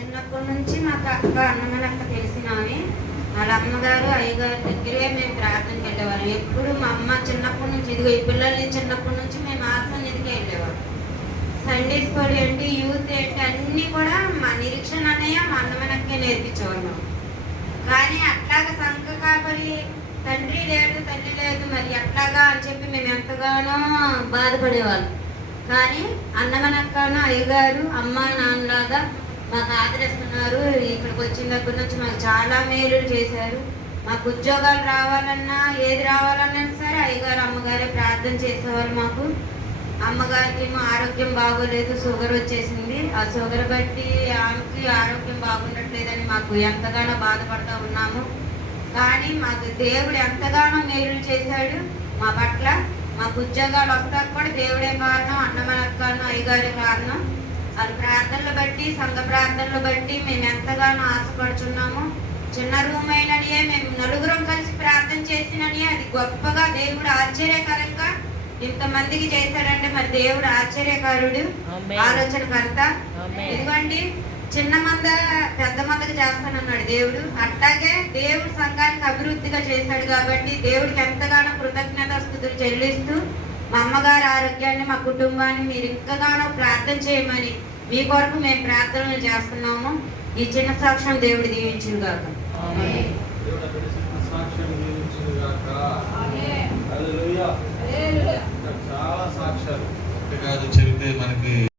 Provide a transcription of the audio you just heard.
చిన్నప్పటి నుంచి మాకు అక్క అన్నమని అక్క తెలిసిన ఆమె వాళ్ళ అమ్మగారు అయ్యగారి దగ్గరే మేము ప్రార్థనకి వెళ్ళేవాళ్ళం ఎప్పుడు మా అమ్మ చిన్నప్పటి నుంచి ఇదిగో ఈ పిల్లల్ని చిన్నప్పటి నుంచి మేము ఆత్మ నిధికి వెళ్ళేవాళ్ళం. సండే స్కూల్ ఏంటి యూత్ ఏంటి అన్నీ కూడా మా నిరీక్షణ అన్నయ్య మా అన్నమనక్కే నేర్పించేవాళ్ళం. కానీ అట్లాగా సంఘ కాపరి తండ్రి లేదు తల్లి లేదు మరి అట్లాగా అని చెప్పి మేము ఎంతగానో బాధపడేవాళ్ళం. కానీ అన్నమనక్కను అయ్యగారు అమ్మ నాన్నలాగా మాకు ఆదరిస్తున్నారు ఇక్కడికి వచ్చిన దగ్గర నుంచి మాకు చాలా మేలులు చేశారు. మాకు ఉద్యోగాలు రావాలన్నా ఏది రావాలన్నా సరే అయ్యగారు అమ్మగారే ప్రార్థన చేసేవారు మాకు. అమ్మగారికి ఏమో ఆరోగ్యం బాగోలేదు షుగర్ వచ్చేసింది. ఆ షుగర్ బట్టి ఆమెకి ఆరోగ్యం బాగుండట్లేదని మాకు ఎంతగానో బాధపడుతూ ఉన్నాము. కానీ మాకు దేవుడు ఎంతగానో మేలులు చేశాడు మా పట్ల. మాకు ఉద్యోగాలు వస్తాక కూడా దేవుడే కారణం? అన్నమనక్కను అయ్యగారే కారణం. వాళ్ళ ప్రార్థనలు బట్టి సంఘ ప్రార్థనలు బట్టి మేము ఎంతగానో ఆశపడుచున్నాము చిన్న రూమ్ అయిననియే మేము నలుగురం కలిసి ప్రార్థన చేసినని అది గొప్పగా దేవుడు ఆశ్చర్యకరంగా ఇంతమందికి చేశాడంటే మరి దేవుడు ఆశ్చర్యకారుడు ఆమేన్. ఆలోచనకర్త ఆమేన్. ఇదిగోండి చిన్న మంద పెద్ద మందకి చేస్తానన్నాడు దేవుడు అట్లాగే దేవుడు సంఘానికి అభివృద్ధిగా చేశాడు కాబట్టి దేవుడికి ఎంతగానో కృతజ్ఞత స్థుతులు చెల్లిస్తూ మా అమ్మగారి ఆరోగ్యాన్ని మా కుటుంబాన్ని మీరు ఇంకగానో ప్రార్థన చేయమని మీ కొరకు మేము ప్రార్థనలు చేస్తున్నాము. ఈ చిన్న సాక్ష్యం దేవుడు దీవించును